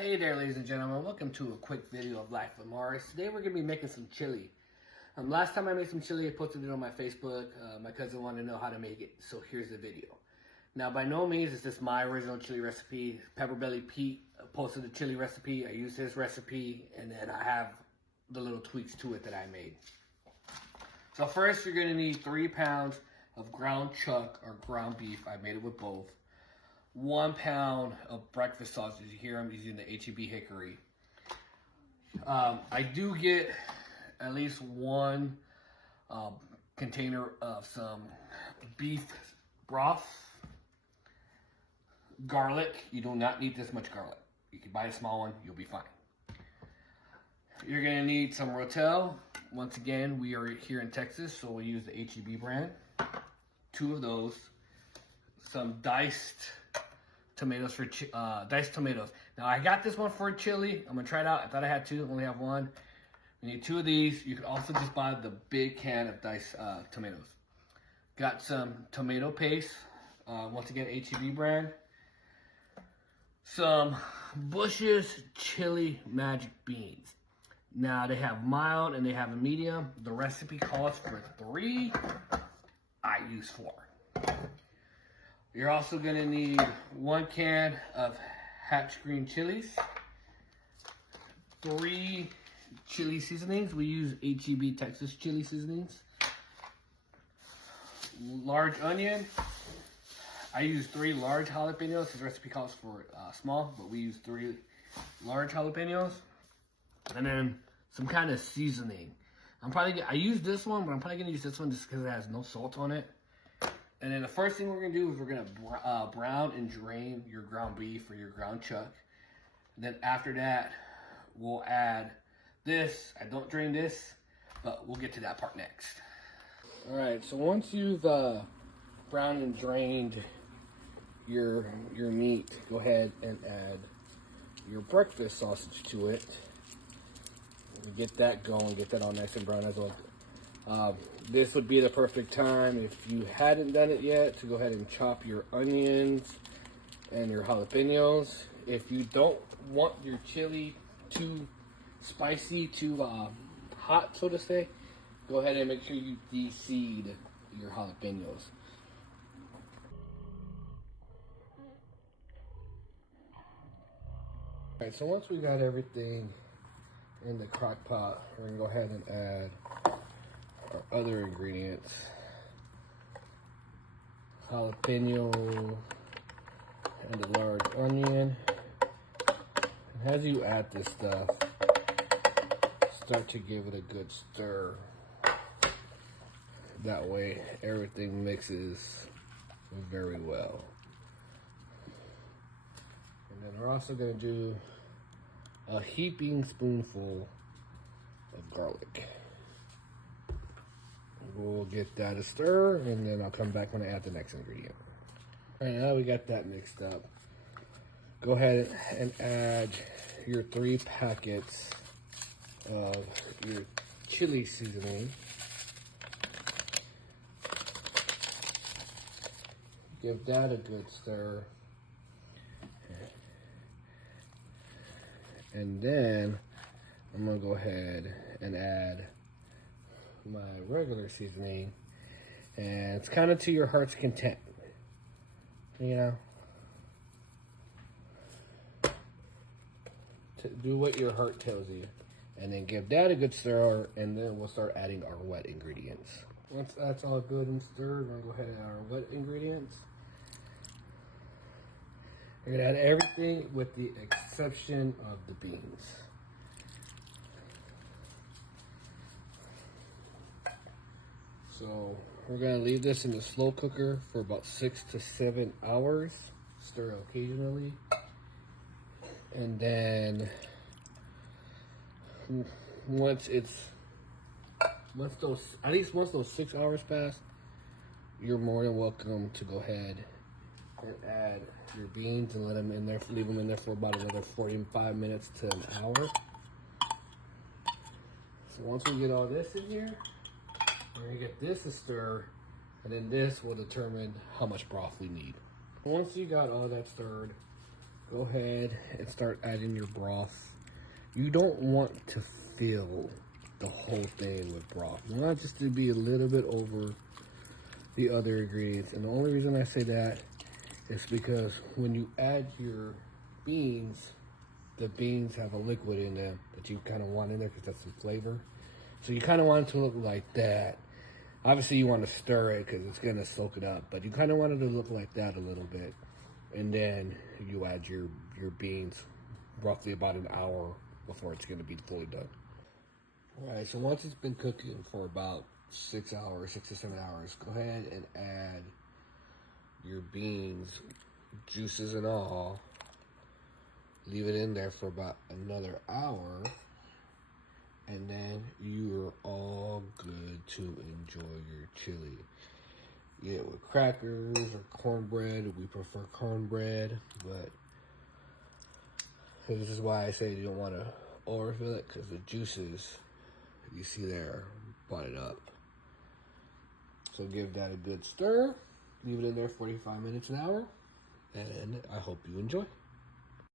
Hey there, ladies and gentlemen. Welcome to a quick video of Life with Mars. Today we're going to be making some chili. Last time I made some chili, I posted it on my Facebook. My cousin wanted to know how to make it, so here's the video. Now, by no means is this my original chili recipe. Pepper Belly Pete posted the chili recipe. I used his recipe, and then I have the little tweaks to it that I made. So first, you're going to need 3 pounds of ground chuck or ground beef. I made it with both. 1 pound of breakfast sausage. Here I'm using the H-E-B Hickory. I do get at least 1 container of some beef broth. Garlic. You do not need this much garlic. You can buy a small one. You'll be fine. You're going to need some Rotel. Once again, we are here in Texas, so we use the H-E-B brand. 2 of those. Some diced tomatoes for diced tomatoes. Now I got this one for chili. I'm gonna try it out. I thought I had 2, only have 1. We need 2 of these. You can also just buy the big can of diced tomatoes. Got some tomato paste. Once again, H-E-B brand. Some Bush's Chili Magic Beans. Now they have mild and they have a medium. The recipe calls for 3. I use 4. You're also going to need 1 can of Hatch green chilies, 3 chili seasonings. We use H-E-B Texas chili seasonings. Large onion. I use 3 large jalapenos. This recipe calls for small, but we use 3 large jalapenos. And then some kind of seasoning. I use this one, but I'm probably going to use this one just because it has no salt on it. And then the first thing we're going to do is we're going to brown and drain your ground beef or your ground chuck. And then after that, we'll add this. I don't drain this, but we'll get to that part next. All right, so once you've browned and drained your meat, go ahead and add your breakfast sausage to it. Get that going, get that all nice and brown as well. This would be the perfect time, if you hadn't done it yet, to go ahead and chop your onions and your jalapenos. If you don't want your chili too spicy, too hot, so to say, go ahead and make sure you de-seed your jalapenos. Alright, so once we got everything in the crock pot, we're going to go ahead and add our other ingredients. Jalapeno and a large onion. And as you add this stuff, start to give it a good stir. That way everything mixes very well. And then we're also going to do a heaping spoonful of garlic. We'll get that a stir, and then I'll come back when I add the next ingredient. All right, now we got that mixed up. Go ahead and add your 3 packets of your chili seasoning. Give that a good stir. And then I'm gonna go ahead and add my regular seasoning, and it's kind of to your heart's content, you know, to do what your heart tells you. And then give that a good stir, and then we'll start adding our wet ingredients. Once that's all good and stirred, we're gonna go ahead and add our wet ingredients. We're gonna add everything with the exception of the beans. So we're gonna leave this in the slow cooker for about 6 to 7 hours. Stir occasionally. And then once those 6 hours pass, you're more than welcome to go ahead and add your beans and let them in there, leave them in there for about another 45 minutes to an hour. So once we get all this in here, we're gonna get this a stir, and then this will determine how much broth we need. Once you got all that stirred, go ahead and start adding your broth. You don't want to fill the whole thing with broth. You want it just to be a little bit over the other ingredients. And the only reason I say that is because when you add your beans, the beans have a liquid in them that you kind of want in there because that's some flavor. So you kind of want it to look like that. Obviously you want to stir it because it's going to soak it up, but you kind of want it to look like that a little bit. And then you add your beans roughly about an hour before it's going to be fully done. All right, so once it's been cooking for about 6 hours, 6 to 7 hours, go ahead and add your beans, juices and all. Leave it in there for about another hour, and then you're all good to enjoy your chili. Eat it with crackers or cornbread. We prefer cornbread, but this is why I say you don't want to overfill it, because the juices you see there brought it up. So give that a good stir. Leave it in there 45 minutes, an hour, and I hope you enjoy.